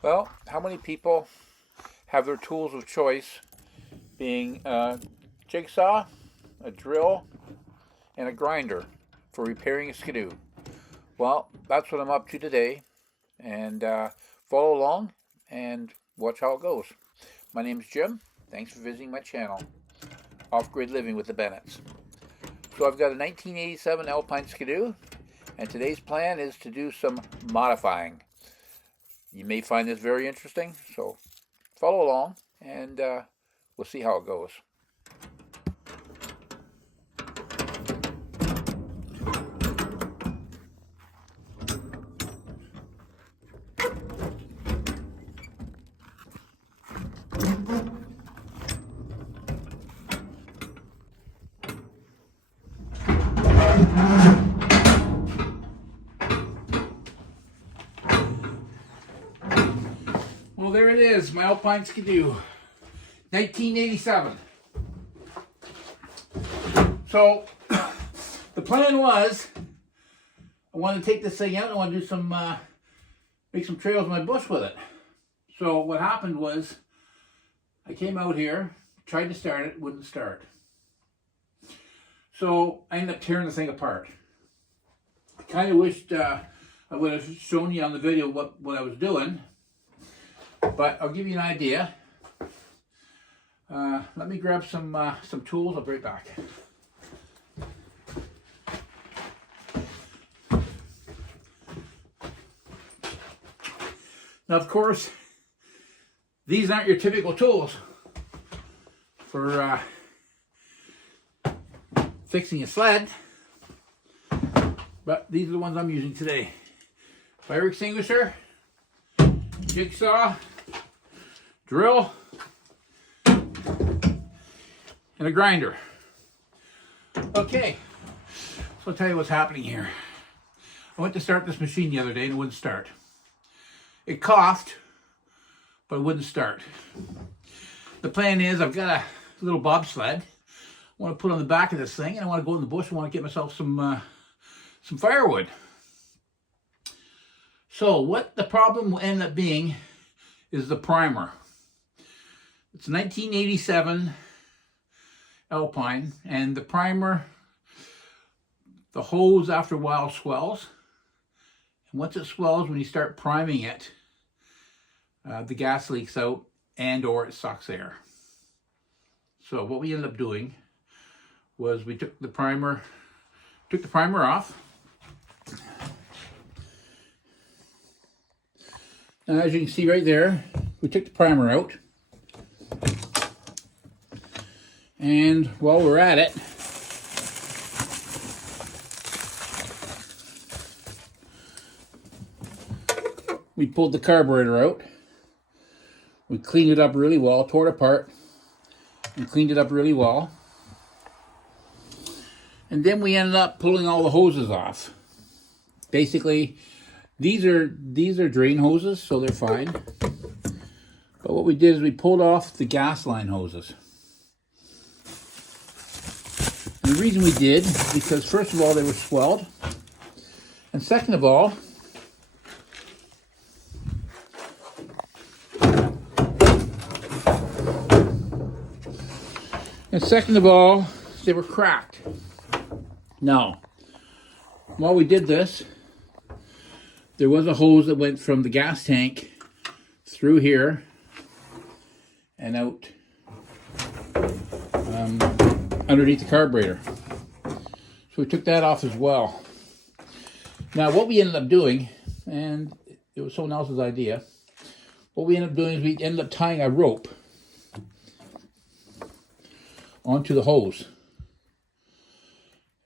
Well, how many people have their tools of choice being a jigsaw, a drill, and a grinder for repairing a skidoo? Well, that's what I'm up to today, and follow along and watch how it goes. My name's Jim. Thanks for visiting my channel, Off-Grid Living with the Bennetts. So I've got a 1987 Alpine skidoo, and today's plan is to do some modifying. You may find this very interesting, so follow along and we'll see how it goes. Well, there it is, my Alpine skidoo, 1987. So, the plan was, I wanted to take this thing out. I want to do some, make some trails in my bush with it. So what happened was, I came out here, tried to start it, wouldn't start. So I ended up tearing the thing apart. I kind of wished I would have shown you on the video what I was doing. But I'll give you an idea. Let me grab some tools. I'll be right back. Now, of course, these aren't your typical tools for fixing a sled, but these are the ones I'm using today. Fire extinguisher, jigsaw, drill, and a grinder. Okay, so I'll tell you what's happening here. I went to start this machine the other day and it wouldn't start. It coughed, but it wouldn't start. The plan is I've got a little bobsled I want to put on the back of this thing, and I want to go in the bush and want to get myself some firewood. So what the problem will end up being is the primer. It's 1987 Alpine, and the primer, the hose after a while swells. And once it swells, when you start priming it, the gas leaks out and or it sucks air. So what we ended up doing was we took the primer off. Now, as you can see right there, we took the primer out. And while we're at it, we pulled the carburetor out. We cleaned it up really well, tore it apart, and cleaned it up really well. And then we ended up pulling all the hoses off. Basically, these are drain hoses, so they're fine. But what we did is we pulled off the gas line hoses. And the reason we did is because, first of all, they were swelled. And second of all, they were cracked. Now, while we did this, there was a hose that went from the gas tank through here and out underneath the carburetor. So we took that off as well. Now, what we ended up doing, and it was someone else's idea, what we ended up doing is we ended up tying a rope onto the hose.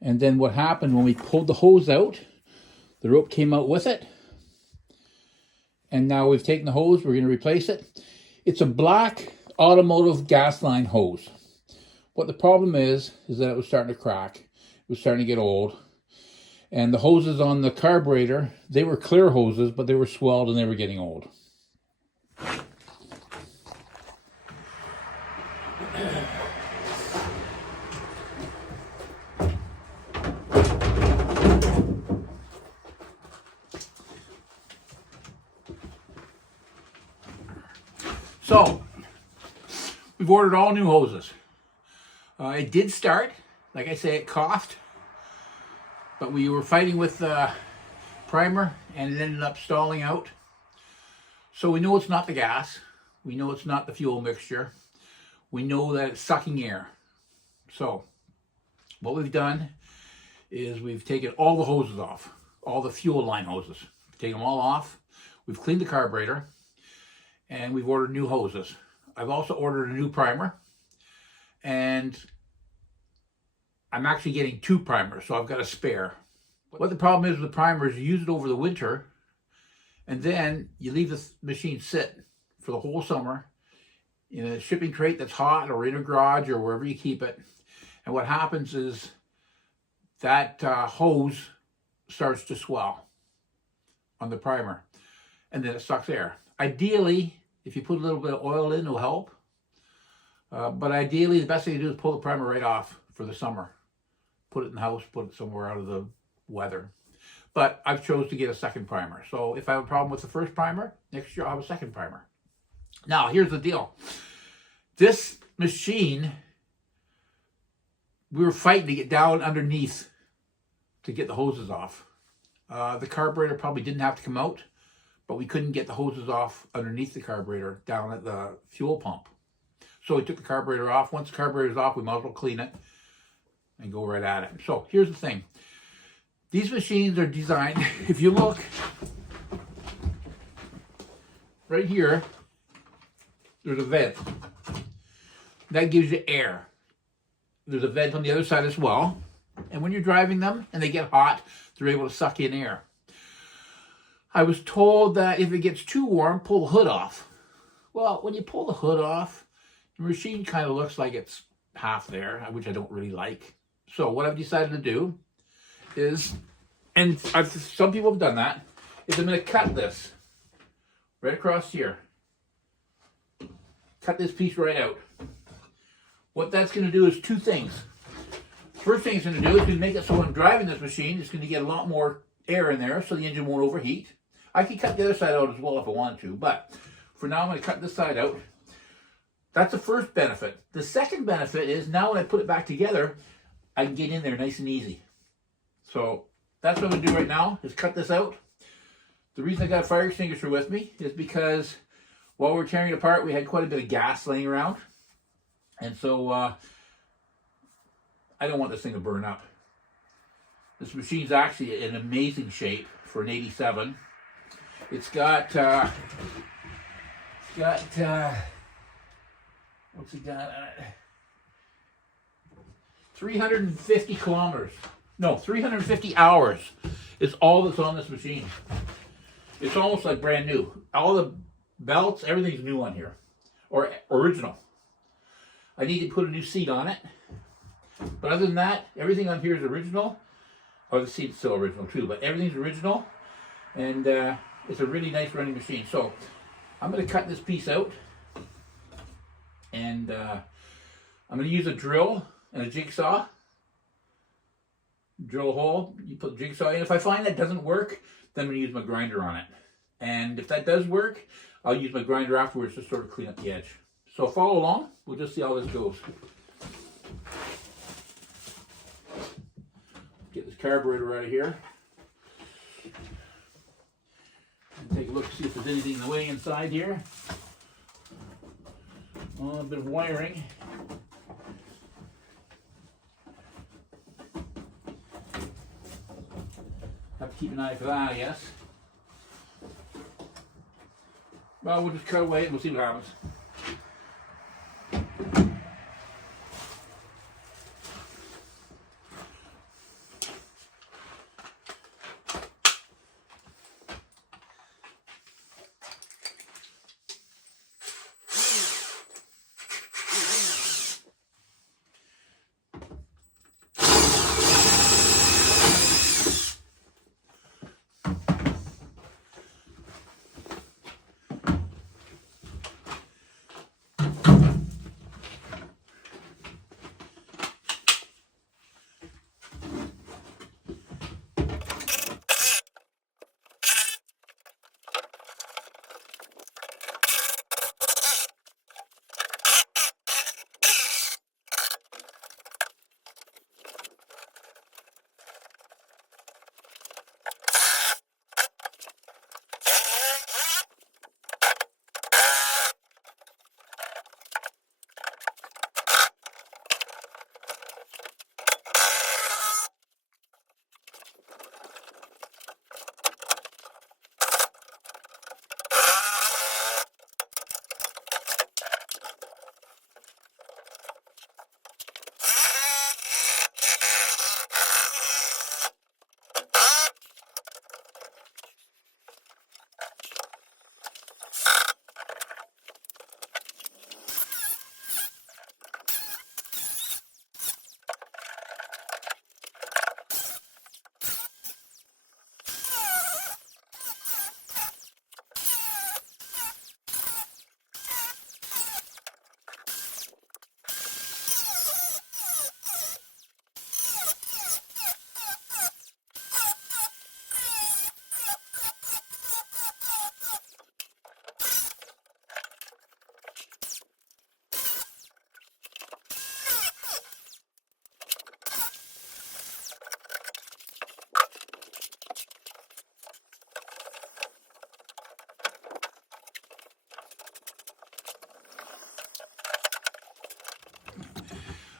And then what happened when we pulled the hose out, the rope came out with it. And now we've taken the hose, we're going to replace it. It's a black automotive gas line hose. What the problem is that it was starting to crack. It was starting to get old. And the hoses on the carburetor, they were clear hoses, but they were swelled and they were getting old. So, we've ordered all new hoses. It did start. Like I say, it coughed. But we were fighting with the primer and it ended up stalling out. So we know it's not the gas. We know it's not the fuel mixture. We know that it's sucking air. So, what we've done is we've taken all the hoses off. All the fuel line hoses. We've taken them all off. We've cleaned the carburetor. And we've ordered new hoses. I've also ordered a new primer. And I'm actually getting 2 primers, so I've got a spare. What the problem is with the primer is you use it over the winter, and then you leave the machine sit for the whole summer in a shipping crate that's hot or in a garage or wherever you keep it. And what happens is that hose starts to swell on the primer, and then it sucks air. Ideally, if you put a little bit of oil in, it'll help. But ideally, the best thing to do is pull the primer right off for the summer. Put it in the house, put it somewhere out of the weather. But I've chose to get a second primer. So if I have a problem with the first primer, next year I'll have a second primer. Now, here's the deal. This machine, we were fighting to get down underneath to get the hoses off. The carburetor probably didn't have to come out, but we couldn't get the hoses off underneath the carburetor down at the fuel pump. So we took the carburetor off. Once the carburetor's off, we might as well clean it and go right at it. So here's the thing. These machines are designed, if you look right here, there's a vent. That gives you air. There's a vent on the other side as well. And when you're driving them and they get hot, they're able to suck in air. I was told that if it gets too warm, pull the hood off. Well, when you pull the hood off, the machine kind of looks like it's half there, which I don't really like. So what I've decided to do is, and some people have done that, is I'm going to cut this right across here. Cut this piece right out. What that's going to do is 2 things. First thing it's going to do is to make it so when I'm driving this machine, it's going to get a lot more air in there so the engine won't overheat. I could cut the other side out as well if I wanted to, but for now I'm going to cut this side out. That's the first benefit. The second benefit is now when I put it back together, I can get in there nice and easy. So that's what I'm going to do right now, is cut this out. The reason I got a fire extinguisher with me is because while we were tearing it apart, we had quite a bit of gas laying around. And so I don't want this thing to burn up. This machine's actually in amazing shape for an 87. It's got, what's it got? 350 kilometers. No, 350 hours is all that's on this machine. It's almost like brand new. All the belts, everything's new on here. Or original. I need to put a new seat on it. But other than that, everything on here is original. Oh, the seat's still original too, but everything's original. And it's a really nice running machine. So I'm going to cut this piece out. And I'm going to use a drill and a jigsaw. Drill a hole, you put the jigsaw in. If I find that doesn't work, then I'm going to use my grinder on it. And if that does work, I'll use my grinder afterwards to sort of clean up the edge. So follow along, we'll just see how this goes. Get this carburetor out of here. And take a look, see if there's anything in the way inside here. A bit of wiring. Have to keep an eye for that, I guess. Well, we'll just cut away and we'll see what happens.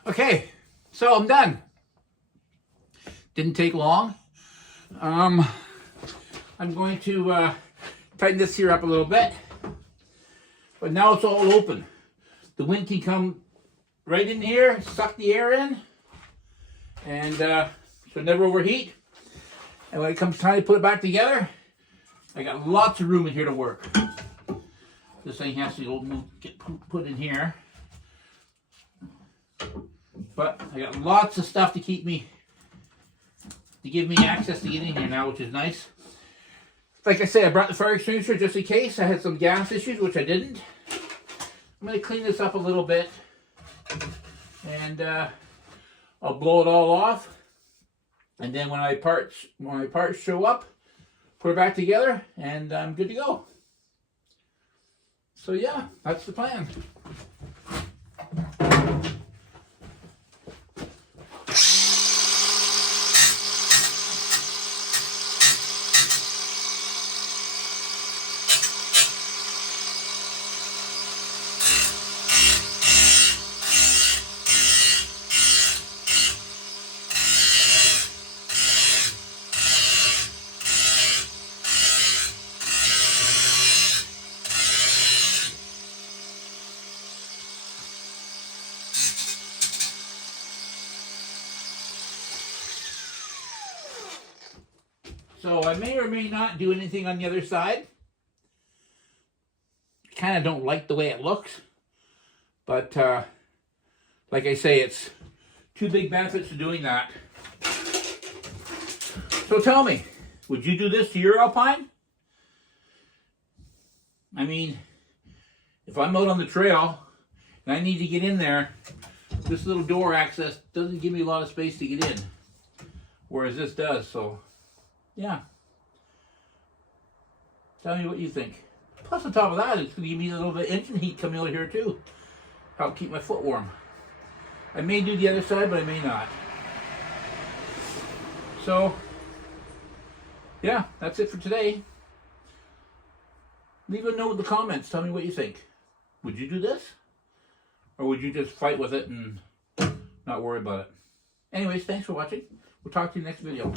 Okay, so I'm done. Didn't take long. I'm going to tighten this here up a little bit. But now it's all open. The wind can come right in here, suck the air in, and so it never overheat. And when it comes time to put it back together, I got lots of room in here to work. This thing has to get put in here. But I got lots of stuff to give me access to get in here now, which is nice. Like I said, I brought the fire extinguisher just in case. I had some gas issues, which I didn't. I'm going to clean this up a little bit. And I'll blow it all off. And then when my parts show up, put it back together, and I'm good to go. So yeah, that's the plan. So I may or may not do anything on the other side. Kind of don't like the way it looks. But like I say, it's two big benefits to doing that. So tell me, would you do this to your Alpine? I mean, if I'm out on the trail and I need to get in there, this little door access doesn't give me a lot of space to get in. Whereas this does, so yeah. Tell me what you think. Plus on top of that, it's going to give me a little bit of engine heat coming out here too. Help keep my foot warm. I may do the other side, but I may not. So, yeah, that's it for today. Leave a note in the comments. Tell me what you think. Would you do this? Or would you just fight with it and not worry about it? Anyways, thanks for watching. We'll talk to you next video.